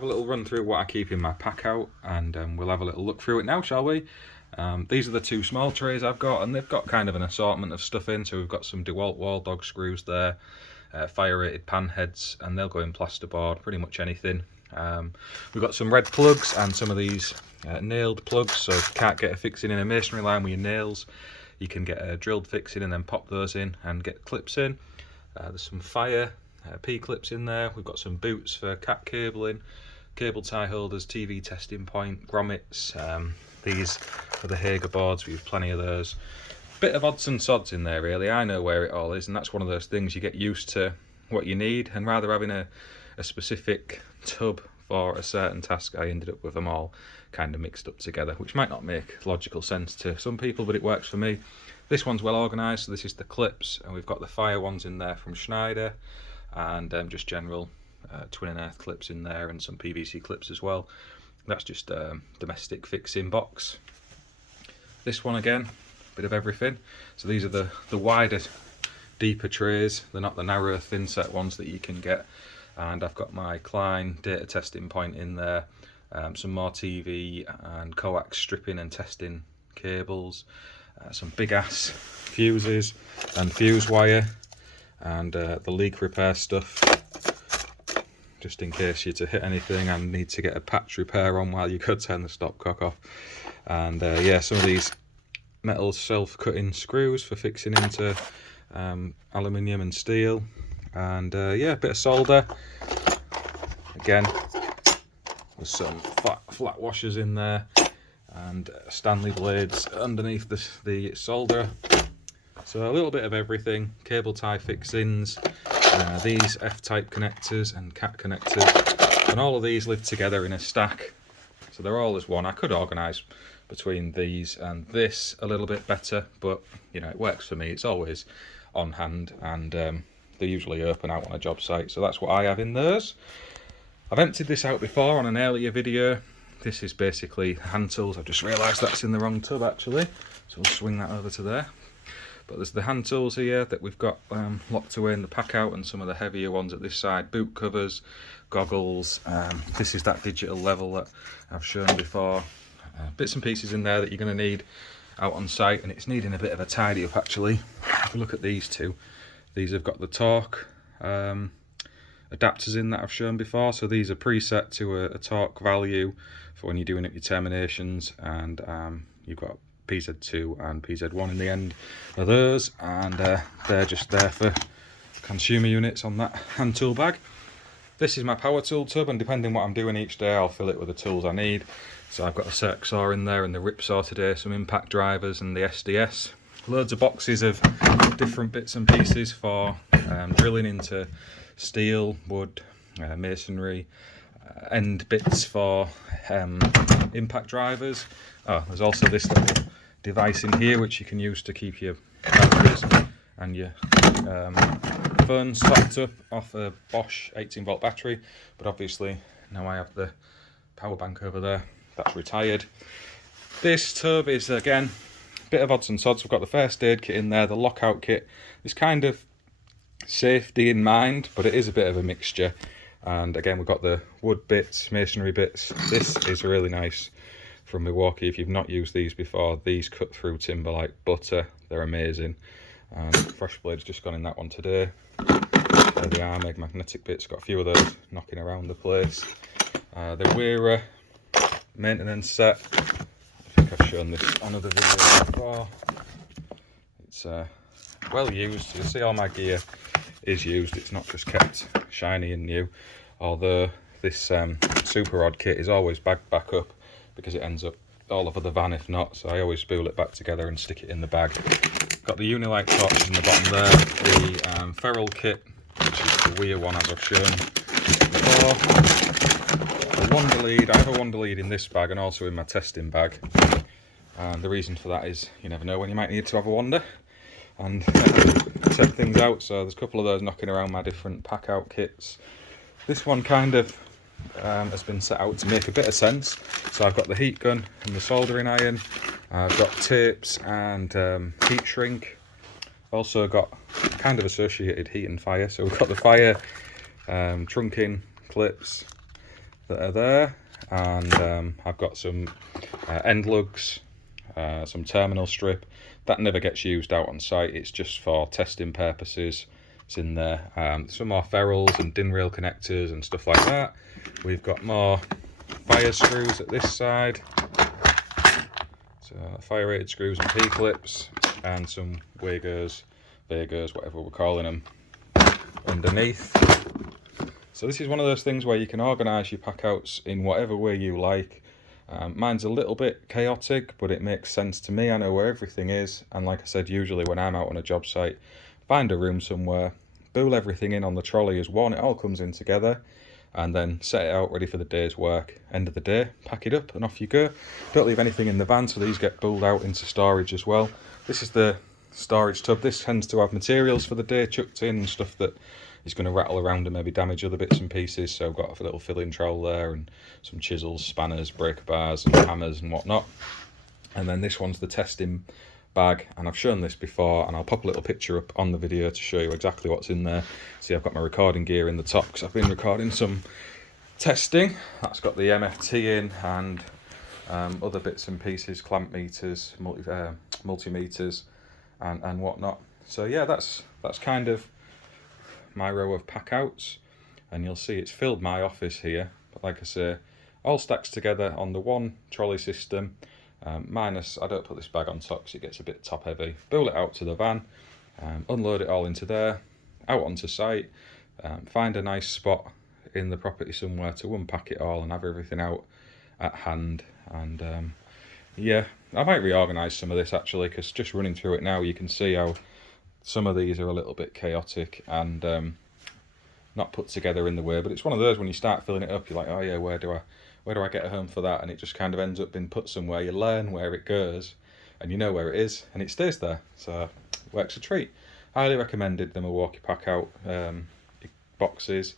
have a little run through what I keep in my pack out, and we'll have a little look through it now, shall we? These are the two small trays I've got, and they've got kind of an assortment of stuff in. So we've got some DeWalt wall dog screws there, fire rated pan heads, and they'll go in plasterboard, pretty much anything. We've got some red plugs and some of these nailed plugs, so if you can't get a fixing in a masonry line with your nails, you can get a drilled fixing and then pop those in and get clips in. There's some fire P-clips in there. We've got some boots for cat cabling, cable tie holders, TV testing point, grommets. These are the Hager boards, we have plenty of those. Bit of odds and sods in there really. I know where it all is, and that's one of those things you get used to what you need, and rather having a specific tub for a certain task, I ended up with them all kind of mixed up together, which might not make logical sense to some people, but it works for me. This one's well organised, so this is the clips, and we've got the fire ones in there from Schneider, and just general twin and earth clips in there, and some PVC clips as well. That's just a domestic fixing box. This one again, bit of everything. So these are the wider, deeper trays. They're not the narrow, thin set ones that you can get. And I've got my Klein data testing point in there, some more TV and coax stripping and testing cables, some big ass fuses and fuse wire, and the leak repair stuff, just in case you're to hit anything and need to get a patch repair on while you go turn the stopcock off. And yeah, some of these metal self-cutting screws for fixing into aluminium and steel, and yeah, a bit of solder. Again, there's some flat washers in there, and Stanley blades underneath the solder. So a little bit of everything. Cable tie fixings, these F-type connectors and cat connectors, and all of these live together in a stack, so they're all as one. I could organise between these and this a little bit better, but you know, it works for me. It's always on hand, and they usually open out on a job site, so that's what I have in those. I've emptied this out before on an earlier video. This is basically hand tools. I've just realised that's in the wrong tub actually, so we'll swing that over to there. But there's the hand tools here that we've got locked away in the pack out, and some of the heavier ones at this side, boot covers, goggles. This is that digital level that I've shown before. Bits and pieces in there that you're going to need out on site, and it's needing a bit of a tidy up actually. If you look at these two, these have got the torque adapters in that I've shown before, so these are preset to a torque value for when you're doing up your terminations, and you've got PZ2 and PZ1 in the end of those, and they're just there for consumer units on that hand tool bag. This is my power tool tub, and depending what I'm doing each day, I'll fill it with the tools I need. So I've got a circ saw in there and the rip saw today, some impact drivers and the SDS. Loads of boxes of different bits and pieces for drilling into steel, wood, masonry, end bits for impact drivers. Oh, there's also this little device in here which you can use to keep your batteries and your phone topped up off a Bosch 18-volt battery, but obviously now I have the power bank over there. That's retired. This tub is again a bit of odds and sods. We've got the first aid kit in there, the lockout kit. It's kind of safety in mind, but it is a bit of a mixture. And again, we've got the wood bits, masonry bits. This is really nice from Milwaukee. If you've not used these before, these cut through timber like butter. They're amazing. And fresh blade's just gone in that one today. The Armeg magnetic bits, got a few of those knocking around the place. The Wearer maintenance set. I think I've shown this on other videos before. It's well used. You'll see all my gear is used. It's not just kept shiny and new. Although this super rod kit is always bagged back up because it ends up all over the van if not. So I always spool it back together and stick it in the bag. Got the Unilight torches in the bottom there. The ferrule kit, which is the Weir one as I've shown before. The wander lead, I have a wander lead in this bag and also in my testing bag, and the reason for that is you never know when you might need to have a wander and set things out. So there's a couple of those knocking around my different pack out kits. This one kind of has been set out to make a bit of sense. So I've got the heat gun and the soldering iron, I've got tapes and heat shrink, also got kind of associated heat and fire. So we've got the fire trunking clips, that are there, and I've got some end lugs, some terminal strip. That never gets used out on site, it's just for testing purposes. It's in there. Some more ferrules and DIN rail connectors and stuff like that. We've got more fire screws at this side, so fire rated screws and P-clips, and some Wagers, whatever we're calling them, underneath. So this is one of those things where you can organise your packouts in whatever way you like. Mine's a little bit chaotic, but it makes sense to me. I know where everything is, and like I said, usually when I'm out on a job site, find a room somewhere, bool everything in on the trolley as one, it all comes in together, and then set it out ready for the day's work. End of the day, pack it up and off you go. Don't leave anything in the van, so these get booled out into storage as well. This is the storage tub. This tends to have materials for the day chucked in and stuff that is going to rattle around and maybe damage other bits and pieces. So I've got a little filling trowel there and some chisels, spanners, breaker bars and hammers and whatnot. And then this one's the testing bag, and I've shown this before, and I'll pop a little picture up on the video to show you exactly what's in there. See, I've got my recording gear in the top because I've been recording some testing. That's got the MFT in and other bits and pieces, clamp meters, multimeters and whatnot. So yeah, that's kind of my row of packouts, and you'll see it's filled my office here. But like I say, all stacks together on the one trolley system, minus I don't put this bag on top because it gets a bit top heavy. Bool it out to the van, unload it all into there, out onto site, find a nice spot in the property somewhere to unpack it all and have everything out at hand. And yeah, I might reorganise some of this actually, because just running through it now you can see how some of these are a little bit chaotic and not put together in the way. But it's one of those, when you start filling it up, you're like, oh yeah, where do I get a home for that? And it just kind of ends up being put somewhere. You learn where it goes and you know where it is, and it stays there. So it works a treat. Highly recommended, the Milwaukee packout boxes,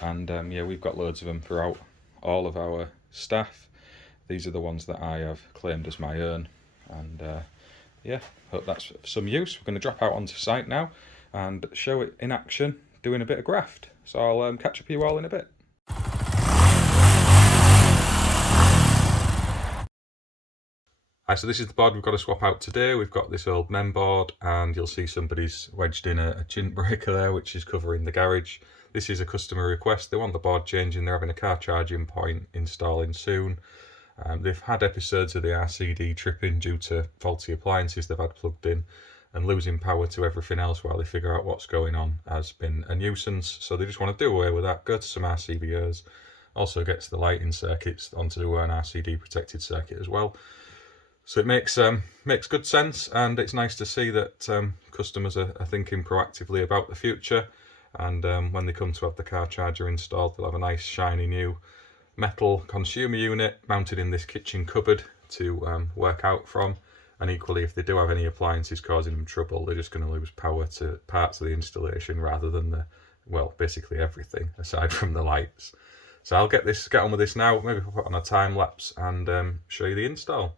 and yeah, we've got loads of them throughout all of our staff. These are the ones that I have claimed as my own, and yeah, hope that's of some use. We're going to drop out onto site now and show it in action, doing a bit of graft. So I'll catch up with you all in a bit. Right, so this is the board we've got to swap out today. We've got this old mem board, and you'll see somebody's wedged in a chint breaker there, which is covering the garage. This is a customer request. They want the board changing. They're having a car charging point installing soon. They've had episodes of the RCD tripping due to faulty appliances they've had plugged in, and losing power to everything else while they figure out what's going on has been a nuisance. So they just want to do away with that, go to some RCBOs, also gets the lighting circuits onto an RCD protected circuit as well. So it makes good sense, and it's nice to see that customers are thinking proactively about the future. And when they come to have the car charger installed, they'll have a nice shiny new metal consumer unit mounted in this kitchen cupboard to work out from. And equally, if they do have any appliances causing them trouble, they're just going to lose power to parts of the installation rather than basically everything aside from the lights. So I'll get on with this now. Maybe put on a time lapse and show you the install.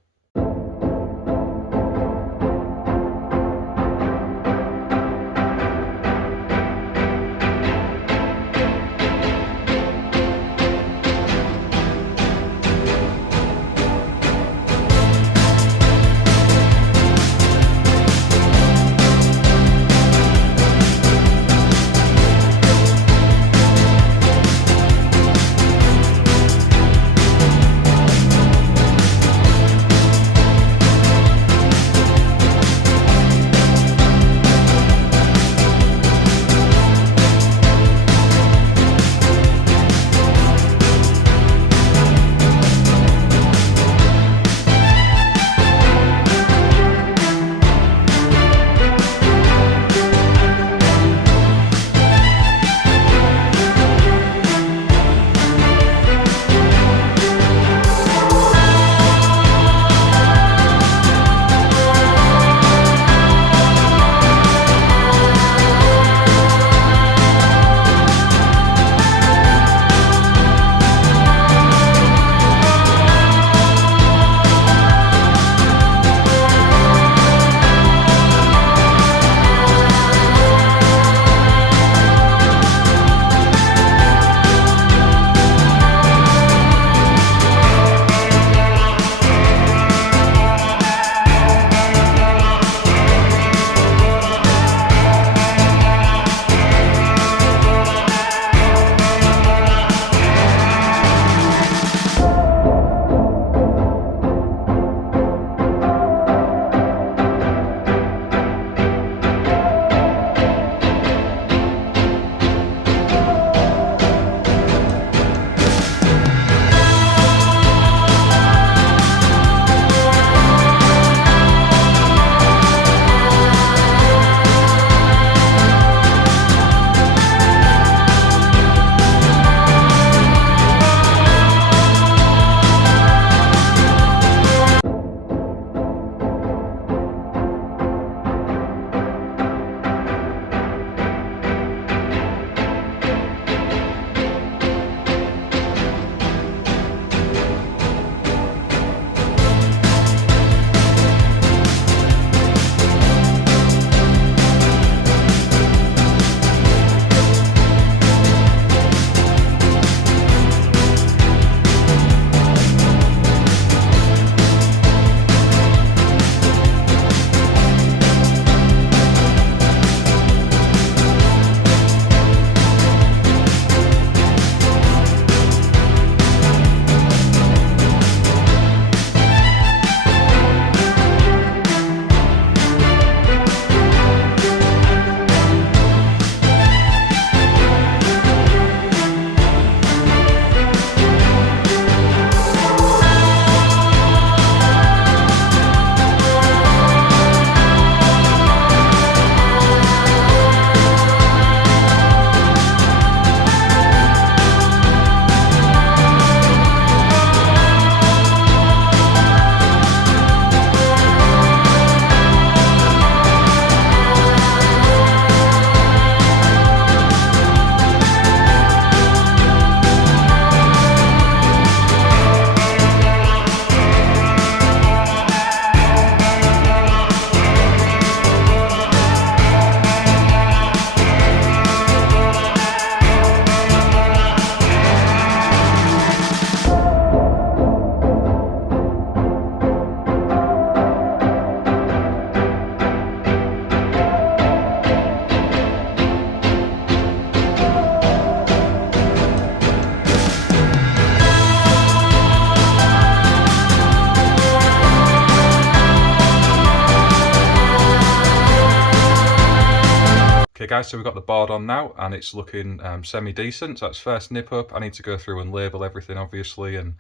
Okay guys, so we've got the board on now and it's looking semi-decent. So that's first nip up. I need to go through and label everything obviously and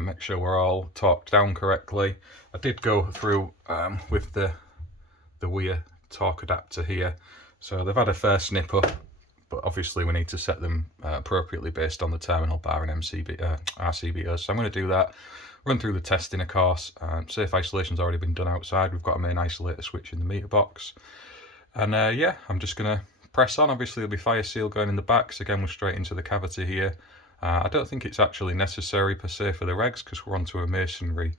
make sure we're all torqued down correctly. I did go through with the weir torque adapter here. So they've had a first nip up, but obviously we need to set them appropriately based on the terminal bar and RCBOs. So I'm going to do that, run through the testing of course. Safe isolation's already been done outside. We've got a main isolator switch in the meter box. And yeah, I'm just going to press on. Obviously there'll be fire seal going in the back, so again we're straight into the cavity here. I don't think it's actually necessary per se for the regs because we're onto a masonry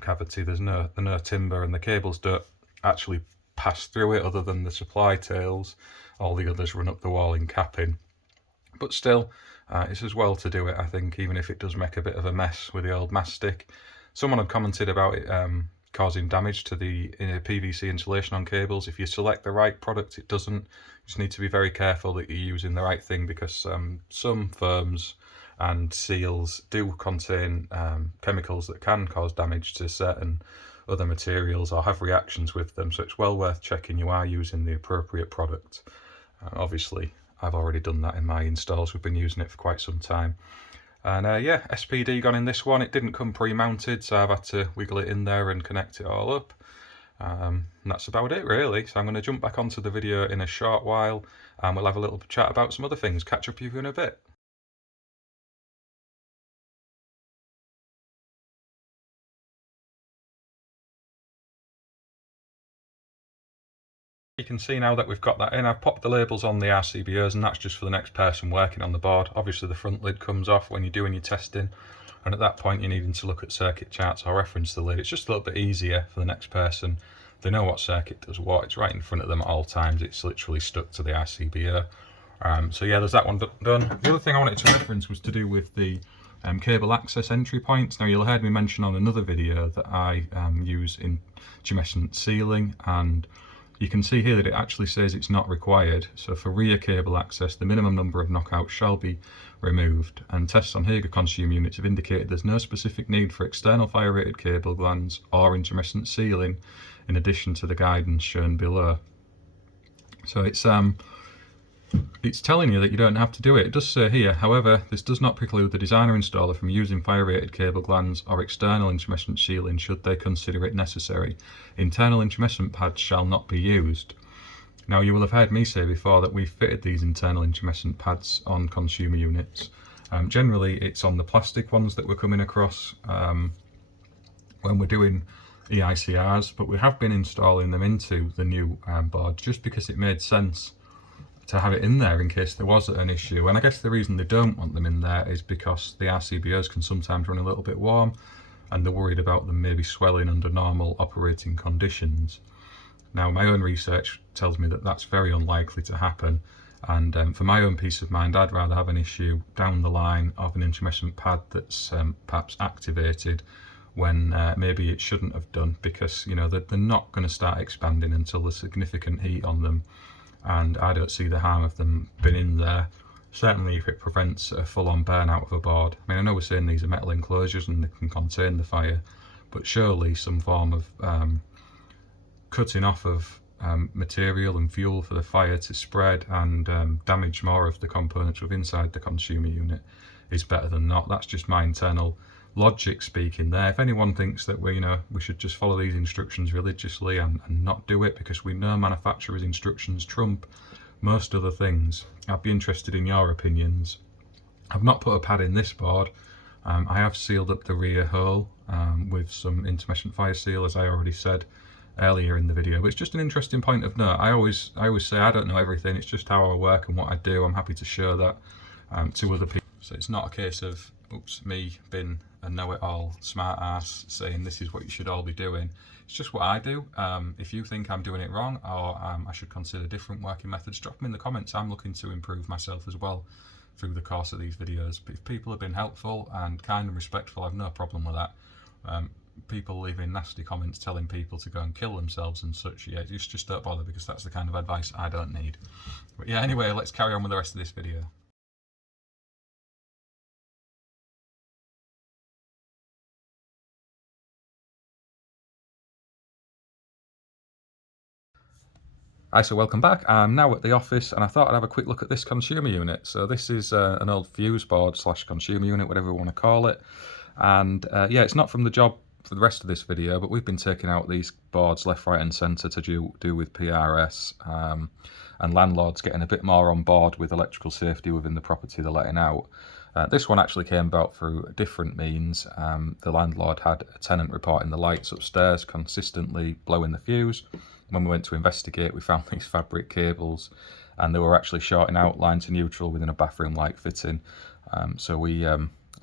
cavity. There's no timber and the cables don't actually pass through it other than the supply tails. All the others run up the wall in capping. But still, it's as well to do it, I think, even if it does make a bit of a mess with the old mastic. Someone had commented about it causing damage to the PVC insulation on cables. If you select the right product, it doesn't. You just need to be very careful that you're using the right thing because some foams and seals do contain chemicals that can cause damage to certain other materials or have reactions with them. So it's well worth checking you are using the appropriate product. Obviously, I've already done that in my installs. We've been using it for quite some time. And yeah, SPD gone in this one. It didn't come pre-mounted, so I've had to wiggle it in there and connect it all up. And that's about it really. So I'm going to jump back onto the video in a short while and we'll have a little chat about some other things. Catch up with you in a bit. You can see now that we've got that in. I've popped the labels on the RCBOs and that's just for the next person working on the board. Obviously the front lid comes off when you're doing your testing, and at that point you're needing to look at circuit charts or reference the lid. It's just a little bit easier for the next person. They know what circuit does what. It's right in front of them at all times. It's literally stuck to the RCBO. So yeah, there's that one done. The other thing I wanted to reference was to do with the cable access entry points. Now you'll have heard me mention on another video that I use intumescent sealing, and you can see here that it actually says it's not required. So for rear cable access, the minimum number of knockouts shall be removed, and tests on Hager consumer units have indicated there's no specific need for external fire rated cable glands or intumescent sealing in addition to the guidance shown below. So it's telling you that you don't have to do it. It does say here, however, this does not preclude the designer installer from using fire-rated cable glands or external intumescent sealing should they consider it necessary. Internal intumescent pads shall not be used. Now you will have heard me say before that we've fitted these internal intumescent pads on consumer units. Generally it's on the plastic ones that we're coming across when we're doing EICRs, but we have been installing them into the new board just because it made sense to have it in there in case there was an issue. And I guess the reason they don't want them in there is because the RCBOs can sometimes run a little bit warm and they're worried about them maybe swelling under normal operating conditions. Now my own research tells me that that's very unlikely to happen, and for my own peace of mind I'd rather have an issue down the line of an intumescent pad that's perhaps activated when maybe it shouldn't have done, because you know they're not going to start expanding until there's significant heat on them. And I don't see the harm of them being in there, certainly if it prevents a full-on burnout of a board. I mean, I know we're saying these are metal enclosures and they can contain the fire, but surely some form of cutting off of material and fuel for the fire to spread and damage more of the components within inside the consumer unit is better than not. That's just my internal logic speaking there. If anyone thinks that we should just follow these instructions religiously and not do it because we know manufacturers' instructions trump most other things, I'd be interested in your opinions. I've not put a pad in this board. I have sealed up the rear hole with some intumescent fire seal, as I already said earlier in the video, but it's just an interesting point of note. I always say I don't know everything. It's just how I work and what I do. I'm happy to show that to other people. So it's not a case of me being a know-it-all smart ass saying this is what you should all be doing. It's just what I do. If you think I'm doing it wrong or I should consider different working methods, drop them in the comments. I'm looking to improve myself as well through the course of these videos. But if people have been helpful and kind and respectful, I've no problem with that. People leaving nasty comments telling people to go and kill themselves and such, yeah, just don't bother, because that's the kind of advice I don't need. But yeah, anyway, let's carry on with the rest of this video. Hi, so welcome back. I'm now at the office and I thought I'd have a quick look at this consumer unit. So this is an old fuse board / consumer unit, whatever we want to call it. And yeah, it's not from the job for the rest of this video, but we've been taking out these boards left, right and centre to do with PRS, and landlords getting a bit more on board with electrical safety within the property they're letting out. This one actually came about through different means. The landlord had a tenant reporting the lights upstairs consistently blowing the fuse. When we went to investigate, we found these fabric cables and they were actually shorting out line to neutral within a bathroom light fitting. So we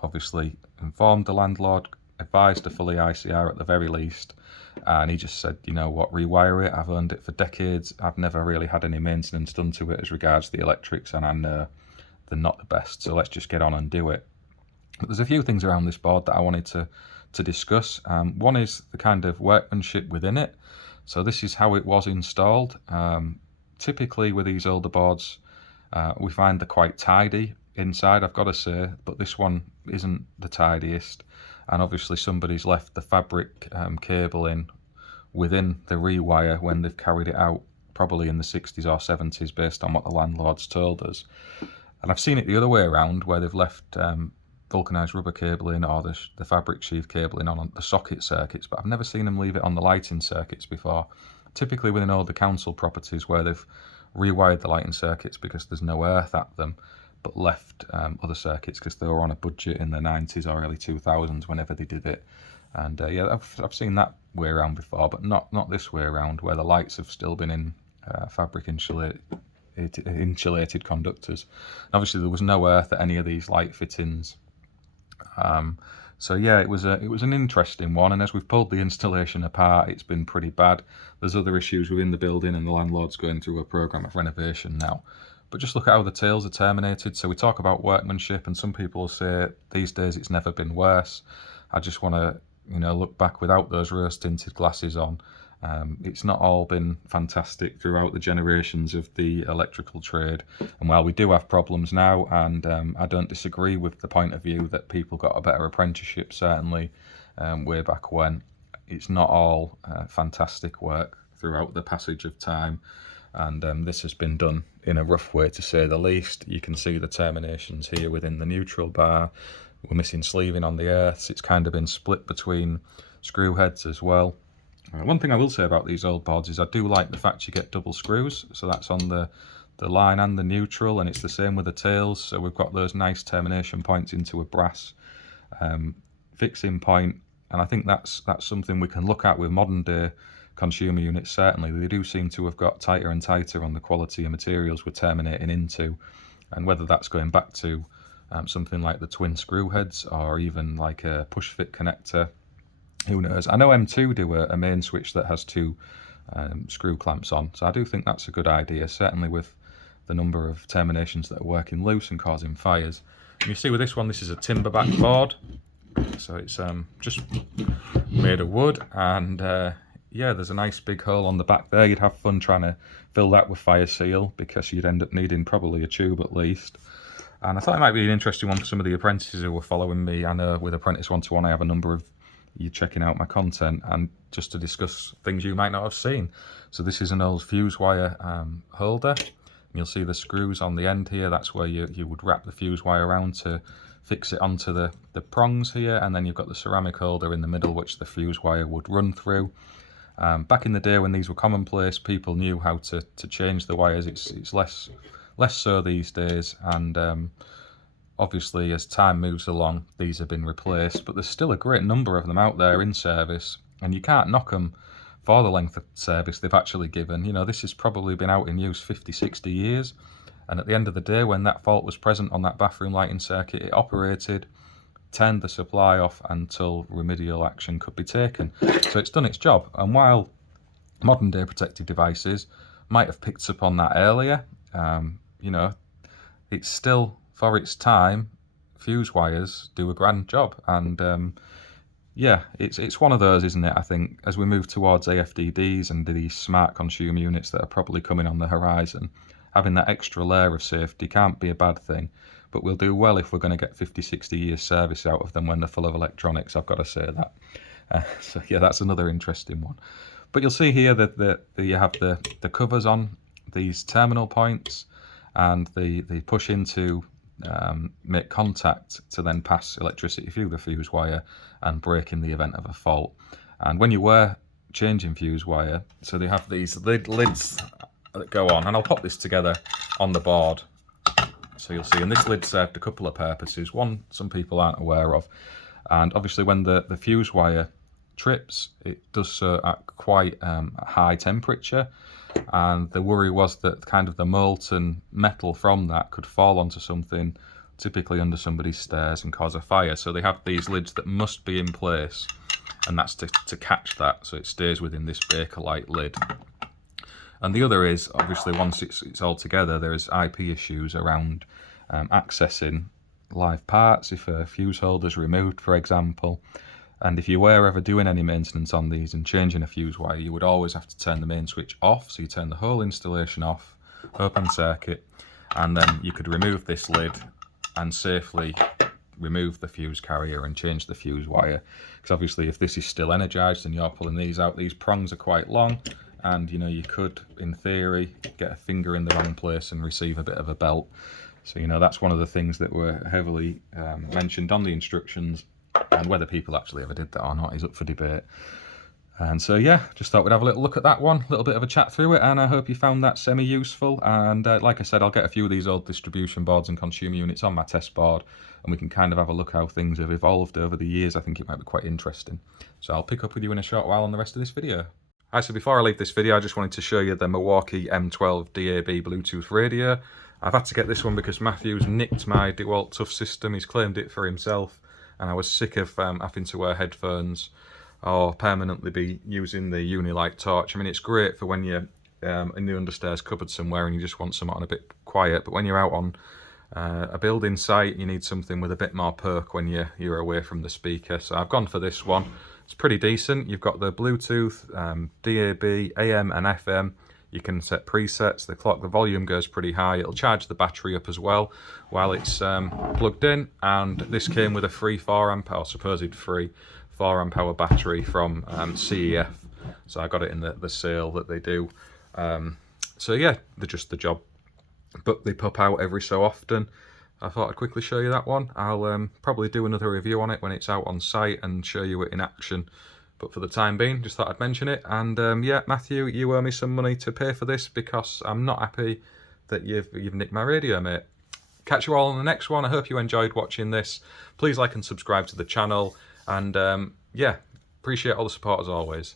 obviously informed the landlord, advised a fully ICR at the very least, and he just said, you know what, rewire it. I've owned it for decades. I've never really had any maintenance done to it as regards the electrics, and I know they're not the best, so let's just get on and do it. But there's a few things around this board that I wanted to discuss. One is the kind of workmanship within it. So this is how it was installed. Typically with these older boards, we find they're quite tidy inside, I've got to say, but this one isn't the tidiest. And obviously somebody's left the fabric cable in within the rewire when they've carried it out, probably in the 60s or 70s based on what the landlord's told us. And I've seen it the other way around, where they've left vulcanized rubber cable in, or the fabric sheath cable in on the socket circuits, but I've never seen them leave it on the lighting circuits before. Typically within all the council properties where they've rewired the lighting circuits because there's no earth at them, but left other circuits because they were on a budget in the 90s or early 2000s whenever they did it. And yeah, I've seen that way around before, but not this way around, where the lights have still been in fabric insulated conductors. And obviously there was no earth at any of these light fittings. So yeah, it was an interesting one, and as we've pulled the installation apart, it's been pretty bad. There's other issues within the building and the landlord's going through a programme of renovation now. But just look at how the tails are terminated. So we talk about workmanship, and some people say these days it's never been worse. I just want to, look back without those rose tinted glasses on. It's not all been fantastic throughout the generations of the electrical trade, and while we do have problems now, and I don't disagree with the point of view that people got a better apprenticeship certainly way back when, it's not all fantastic work throughout the passage of time, and this has been done in a rough way to say the least. You can see the terminations here within the neutral bar. We're missing sleeving on the earths. It's kind of been split between screw heads as well. One thing I will say about these old boards is I do like the fact you get double screws, so that's on the line and the neutral, and it's the same with the tails, so we've got those nice termination points into a brass fixing point, and I think that's something we can look at with modern day consumer units. Certainly they do seem to have got tighter and tighter on the quality of materials we're terminating into, and whether that's going back to something like the twin screw heads or even like a push fit connector, who knows. I know M2 do a main switch that has two screw clamps on, so I do think that's a good idea, certainly with the number of terminations that are working loose and causing fires. And you see with this one, this is a timber back board, so it's just made of wood, and yeah, there's a nice big hole on the back there. You'd have fun trying to fill that with fire seal, because you'd end up needing probably a tube at least. And I thought it might be an interesting one for some of the apprentices who were following me. I know with Apprentice 1-to-1 I have a number of you checking out my content, and just to discuss things you might not have seen. So this is an old fuse wire holder. You'll see the screws on the end here. That's where you would wrap the fuse wire around to fix it onto the prongs here, and then you've got the ceramic holder in the middle which the fuse wire would run through. Back in the day when these were commonplace, people knew how to change the wires. It's less so these days, and obviously as time moves along these have been replaced, but there's still a great number of them out there in service, and you can't knock them for the length of service they've actually given. This has probably been out in use 50-60 years, and at the end of the day, when that fault was present on that bathroom lighting circuit, it operated, turned the supply off until remedial action could be taken. So it's done its job, and while modern day protective devices might have picked up on that earlier, it's still, for its time, fuse wires do a grand job. And yeah, it's one of those, isn't it? I think as we move towards AFDDs and these smart consumer units that are probably coming on the horizon, having that extra layer of safety can't be a bad thing. But we'll do well if we're going to get 50-60 years service out of them when they're full of electronics, I've got to say that. So yeah, that's another interesting one. But you'll see here that you have the covers on these terminal points, and they push into make contact to then pass electricity through the fuse wire and break in the event of a fault. And when you were changing fuse wire, so they have these lids that go on, and I'll pop this together on the board so you'll see. And this lid served a couple of purposes. One, some people aren't aware of, and obviously when the fuse wire trips, it does so at quite a high temperature, and the worry was that kind of the molten metal from that could fall onto something, typically under somebody's stairs, and cause a fire. So they have these lids that must be in place, and that's to catch that, so it stays within this Bakelite lid. And the other is, obviously, once it's all together, there is IP issues around accessing live parts if a fuse holder's removed, for example. And if you were ever doing any maintenance on these and changing a fuse wire, you would always have to turn the main switch off. So you turn the whole installation off, open circuit, and then you could remove this lid and safely remove the fuse carrier and change the fuse wire. Because obviously if this is still energized and you're pulling these out, these prongs are quite long, and you know, you could, in theory, get a finger in the wrong place and receive a bit of a belt. So, you know, that's one of the things that were heavily mentioned on the instructions, and whether people actually ever did that or not is up for debate. And so, yeah, just thought we'd have a little look at that one, a little bit of a chat through it, and I hope you found that semi-useful. And like I said, I'll get a few of these old distribution boards and consumer units on my test board, and we can kind of have a look how things have evolved over the years. I think it might be quite interesting. So I'll pick up with you in a short while on the rest of this video. Right, so before I leave this video, I just wanted to show you the Milwaukee M12 DAB Bluetooth radio. I've had to get this one because Matthew's nicked my DeWalt Tough system. He's claimed it for himself, and I was sick of having to wear headphones or permanently be using the Unilight torch. I mean, it's great for when you're in the understairs cupboard somewhere and you just want something a bit quiet, but when you're out on a building site, you need something with a bit more perk when you're away from the speaker. So I've gone for this one. It's pretty decent. You've got the Bluetooth, DAB, AM and FM. You can set presets. The volume goes pretty high. It'll charge the battery up as well while it's plugged in. And this came with a free 4 amp, or supposed free 4 amp hour battery from CEF. So I got it in the sale that they do. So yeah, they're just the job. But they pop out every so often. I thought I'd quickly show you that one. I'll probably do another review on it when it's out on site and show you it in action. But for the time being, just thought I'd mention it. And yeah, Matthew, you owe me some money to pay for this because I'm not happy that you've nicked my radio, mate. Catch you all on the next one. I hope you enjoyed watching this. Please like and subscribe to the channel. And yeah, appreciate all the support as always.